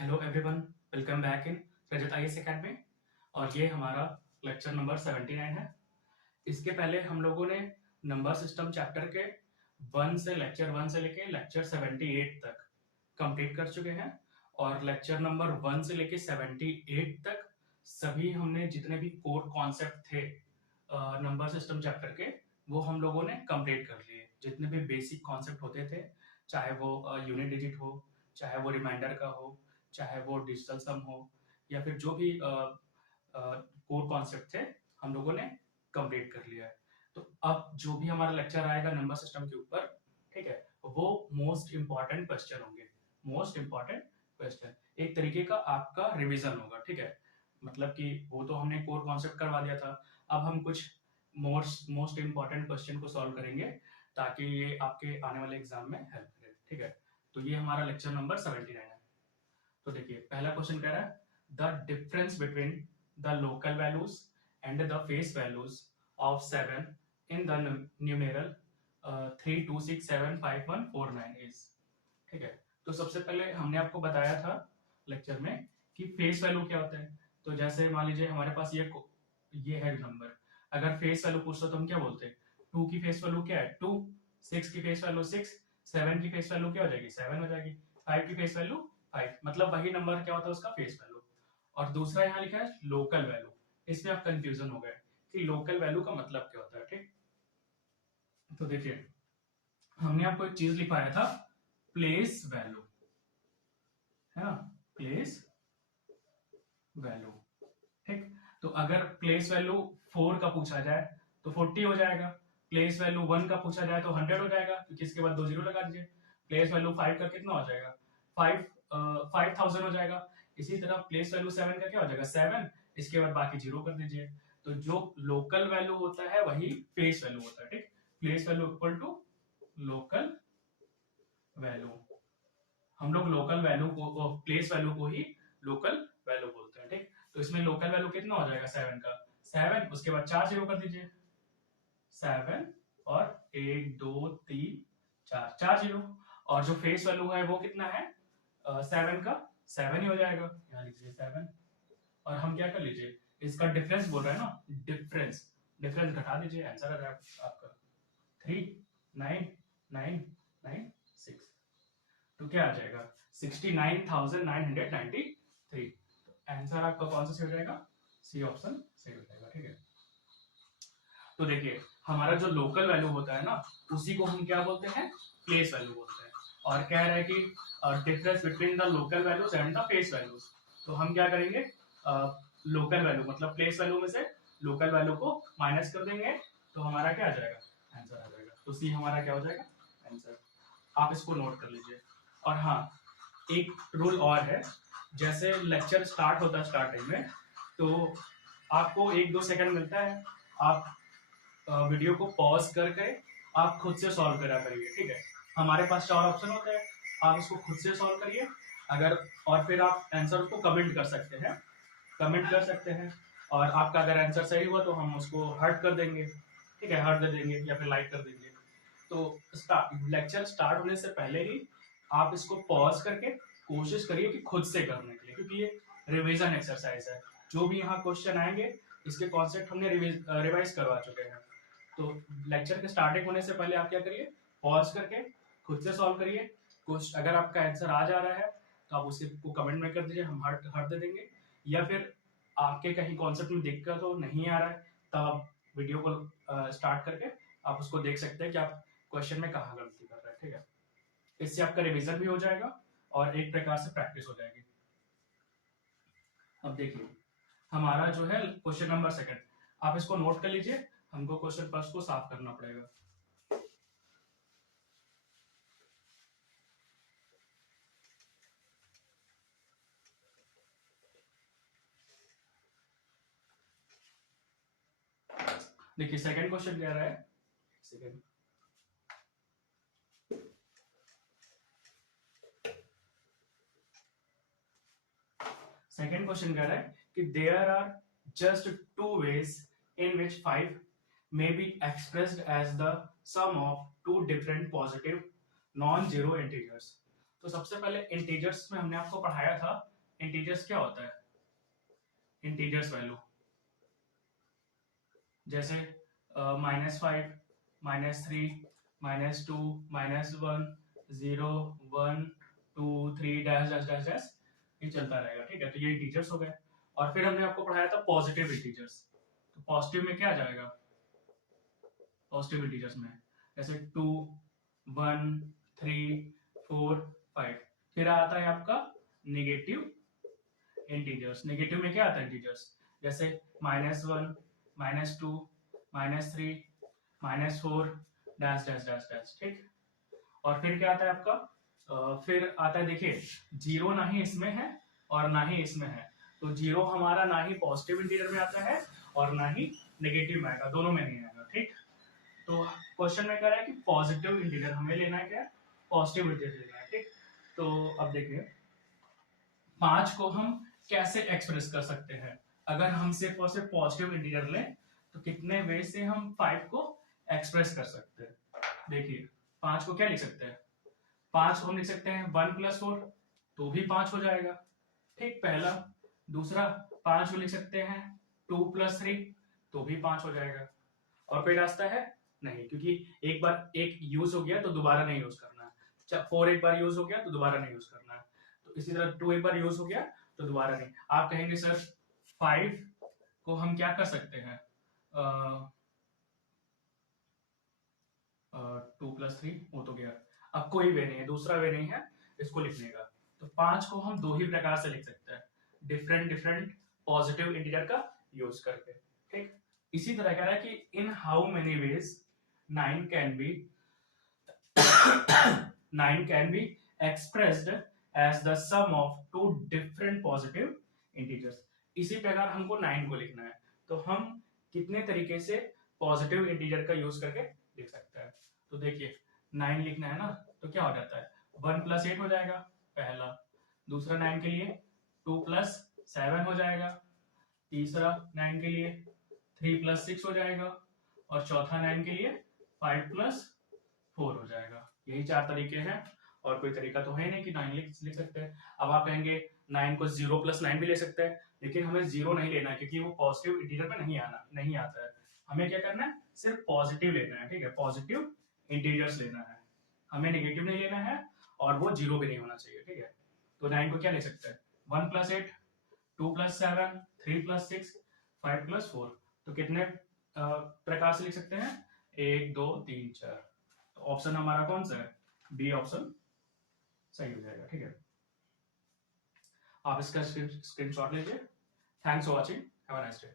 Hello everyone, welcome back in Rajat IAS academy. और ये हमारा लेक्चर नंबर 79 है। इसके पहले हम लोगों ने नंबर सिस्टम चैप्टर के लेक्चर 1 से लेके लेक्चर 78 तक कंप्लीट कर चुके हैं। और लेक्चर नंबर 1 से लेके 78 तक सभी हमने जितने भी कोर कॉन्सेप्ट थे नंबर सिस्टम चैप्टर के, वो हम लोगों ने कंप्लीट कर लिए। जितने भी बेसिक कॉन्सेप्ट होते थे, चाहे वो यूनिट डिजिट हो, चाहे वो रिमाइंडर का हो, चाहे वो डिजिटल सम हो, या फिर जो भी कोर कॉन्सेप्ट थे, हम लोगों ने कंप्लीट कर लिया है। तो अब जो भी हमारा लेक्चर आएगा नंबर सिस्टम के ऊपर, ठीक है, वो मोस्ट इंपॉर्टेंट क्वेश्चन होंगे। मोस्ट इंपॉर्टेंट क्वेश्चन एक तरीके का आपका रिवीजन होगा, ठीक है। मतलब कि वो तो हमने कोर कॉन्सेप्ट करवा दिया था, अब हम कुछ मोस्ट इंपॉर्टेंट क्वेश्चन को सॉल्व करेंगे ताकि ये आपके आने वाले एग्जाम में हेल्प करे, ठीक है। तो ये हमारा लेक्चर नंबर 79 है। तो देखिए, पहला क्वेश्चन कह रहा है the difference between the local values and the face values of 7 in the numeral 3267549 is. ठीक है, तो सबसे पहले हमने आपको बताया था लेक्चर में कि फेस वैल्यू क्या होता है। तो जैसे मान लीजिए हमारे पास ये है नंबर, अगर फेस वैल्यू पूछता तो हम क्या बोलते हैं? 2 की फेस वैल्यू क्या है? 2। 6 की फेस वैल्यू 6। 7 की फेस वैल्यू क्या हो जाएगी? 7 हो जाएगी। 5 की फेस वैल्यू 5। मतलब वही नंबर क्या होता है उसका फेस वैल्यू। और दूसरा यहाँ लिखा है लोकल वैल्यू। इसमें आप कंफ्यूजन हो गए कि लोकल वैल्यू का मतलब क्या होता है, ठीक। तो देखिए, हमने आपको एक चीज लिखवाया था, प्लेस वैल्यू, है ना, प्लेस वैल्यू, ठीक। तो अगर प्लेस वैल्यू 4 का पूछा जाए तो 40 हो जाएगा। प्लेस वैल्यू 1 का पूछा जाए तो 100 हो जाएगा, क्योंकि इसके बाद 2 जीरो लगा दीजिए। प्लेस वैल्यू 5 का कितना हो जाएगा? 5000 हो जाएगा। इसी तरह प्लेस वैल्यू 7 का क्या हो जाएगा? 7। इसके बाद बाकी जीरो कर दीजिए। तो जो लोकल वैल्यू होता है वही फेस वैल्यू होता है, ठीक। Place value equal to local value. हम लोग लोकल वैल्यू को, प्लेस वैल्यू को ही लोकल वैल्यू बोलते हैं, ठीक। तो इसमें लोकल वैल्यू कितना हो जाएगा? 7 का 7, उसके बाद 4 जीरो कर दीजिए। 7 और 1 2 3 4, 4 जीरो। और जो फेस वैल्यू है वो कितना है? 7 का 7 ही हो जाएगा, यहाँ लिखिए 7। और हम क्या कर लीजिए, इसका डिफरेंस बोल रहे हैं ना, डिफरेंस डिफरेंस घटा दीजिए, आंसर आ जाएगा आपका 39996। तो क्या आ जाएगा? 69,993। तो आंसर आपका कौन सा सही हो जाएगा? सी ऑप्शन सही हो जाएगा, ठीक है। तो देखिए, हमारा जो लोकल वैल्यू होता है ना, उसी को हम क्या बोलते हैं? प्लेस वैल्यू बोलते हैं। और कह रहा है कि difference between the local values and the face values. तो हम क्या करेंगे? लोकल वैल्यू मतलब प्लेस वैल्यू में से लोकल वैल्यू को माइनस कर देंगे, तो हमारा क्या आ जाएगा? आंसर आ जाएगा। तो सी हमारा क्या हो जाएगा? आंसर। आप इसको नोट कर लीजिए। और हाँ, एक रूल और है, जैसे लेक्चर स्टार्ट होता है स्टार्टिंग में, तो आपको 1-2 सेकंड मिलता है, आप वीडियो को पॉज करके आप खुद से सॉल्व करा करिए, ठीक है। हमारे पास 4 ऑप्शन होते हैं, आप इसको खुद से सॉल्व करिए। अगर और फिर आप आंसर को कमेंट कर सकते हैं, कमेंट कर सकते हैं। और आपका अगर आंसर सही हुआ तो हम उसको हार्ट कर देंगे, ठीक है, हार्ट दे देंगे या फिर लाइक कर देंगे। तो लेक्चर स्टार्ट होने से पहले ही आप इसको पॉज करके कोशिश करिए कि खुद से करने के लिए, क्योंकि ये रिवीजन एक्सरसाइज है। जो भी यहाँ क्वेश्चन आएंगे, इसके कॉन्सेप्ट हमने रिवाइज करवा चुके हैं। तो लेक्चर के स्टार्टिंग होने से पहले आप क्या करिए, पॉज करके खुद से सॉल्व करिए। कुछ अगर आपका आंसर आ जा रहा है तो आप उसे को कमेंट में कर दीजिए, हम हार्ट हार्ट दे देंगे। या फिर आपके कहीं कॉन्सेप्ट में दिक्कत हो, नहीं आ रहा है, तब आप वीडियो को स्टार्ट करके आप उसको देख सकते हैं कि आप क्वेश्चन में कहाँ गलती कर रहे हैं, ठीक है। इससे आपका रिवीजन भी हो जाएगा और एक प्रकार से प्रैक्टिस हो जाएगी। अब देखिए, हमारा जो है क्वेश्चन नंबर 2, आप इसको नोट कर लीजिए, हमको क्वेश्चन फर्स्ट को साफ करना पड़ेगा। देखिए, सेकंड क्वेश्चन कह रहा है, सेकंड सेकंड क्वेश्चन कह रहा है कि there are just 2 ways in which 5 may be expressed as the sum of 2 different positive non zero integers. तो सबसे पहले इंटीजर्स में हमने आपको पढ़ाया था इंटीजर्स क्या होता है, इंटीजर्स वैल्यू, जैसे -5, -3, -2, -1, 0, 1, 2, 3 डैश डैश डैश डैश, ये चलता रहेगा, ठीक है। तो ये इंटीजर्स हो गए। और फिर हमने आपको पढ़ाया था पॉजिटिव इंटीजर्स। तो पॉजिटिव में क्या आ जाएगा, पॉजिटिव इंटीजर्स में जैसे 2, 1, 3, 4, 5। फिर आता है आपका नेगेटिव इंटीजर्स। नेगेटिव में क्या आता है इंटीजर्स, जैसे -1, -2, -3, -4 डैश डैश डैश डैश, ठीक। और फिर क्या आता है आपका, फिर आता है, देखिए जीरो ना ही इसमें है और ना ही इसमें है। तो जीरो हमारा ना ही पॉजिटिव इंटीजर में आता है और ना ही नेगेटिव में आएगा, दोनों में नहीं आएगा, ठीक। तो क्वेश्चन में कह रहा है कि पॉजिटिव इंटीजर हमें लेना है, क्या पॉजिटिव इंटीजर लेना है, ठीक। तो अब देखिए 5 को हम कैसे एक्सप्रेस कर सकते हैं। अगर हम सिर्फ और सिर्फ पॉजिटिव इंटीजर लें तो कितने वे से हम 5 को एक्सप्रेस कर सकते हैं। देखिए 5 को क्या लिख सकते हैं, 5 को हम लिख सकते हैं 1 + 4, तो भी 5 हो जाएगा, ठीक, पहला। दूसरा 5 को लिख सकते हैं 2 + 3, तो भी 5 हो जाएगा। और कोई रास्ता है नहीं, क्योंकि एक बार एक यूज हो गया तो दोबारा नहीं यूज करना है। 4 एक बार यूज हो गया तो दोबारा नहीं यूज करना है। तो इसी तरह 2 एक बार यूज हो गया तो दोबारा नहीं। आप कहेंगे सर 5 को हम क्या कर सकते हैं, 2 + 3 वो तो गया। अब कोई वे नहीं है, दूसरा वे नहीं है इसको लिखने का। तो 5 को हम दो ही प्रकार से लिख सकते हैं, डिफरेंट डिफरेंट पॉजिटिव इंटीजर का यूज करके, ठीक। इसी तरह कह रहा है कि in how many ways 9 can be expressed as the sum of two different positive integers। इसी प्रकार हमको 9 को लिखना है, तो हम कितने तरीके से पॉजिटिव इंटीजर का यूज करके लिख सकते हैं। तो देखिए 9 लिखना है ना, तो क्या हो जाता है 1 + 8 हो जाएगा पहला। दूसरा 9 के लिए 2 + 7 हो जाएगा। तीसरा 9 के लिए 3 + 6 हो जाएगा। और चौथा 9 के लिए 5 + 4 हो जाएगा। यही 4 तरीके हैं, और कोई तरीका तो है नहीं कि 9 लिख सकते हैं। अब आप कहेंगे 9 को 0 + 9 भी ले सकते हैं, लेकिन हमें 0 नहीं लेना है क्योंकि वो पॉजिटिव इंटीजर में नहीं आता है। हमें क्या करना है, सिर्फ पॉजिटिव लेना है, ठीक है, पॉजिटिव इंटीजर्स लेना है, हमें नेगेटिव नहीं लेना है और वो 0 भी नहीं होना चाहिए, ठीक है। तो 9 को क्या ले सकते हैं 1 + 8, 2 + 7, 3 + 6, 5 + 4। तो कितने प्रकार से लिख सकते हैं, 1, 2, 3, 4। ऑप्शन हमारा कौन सा है, बी ऑप्शन सही हो जाएगा, ठीक है। आप इसका स्क्रीनशॉट लीजिए। Thanks for watching, have a nice day.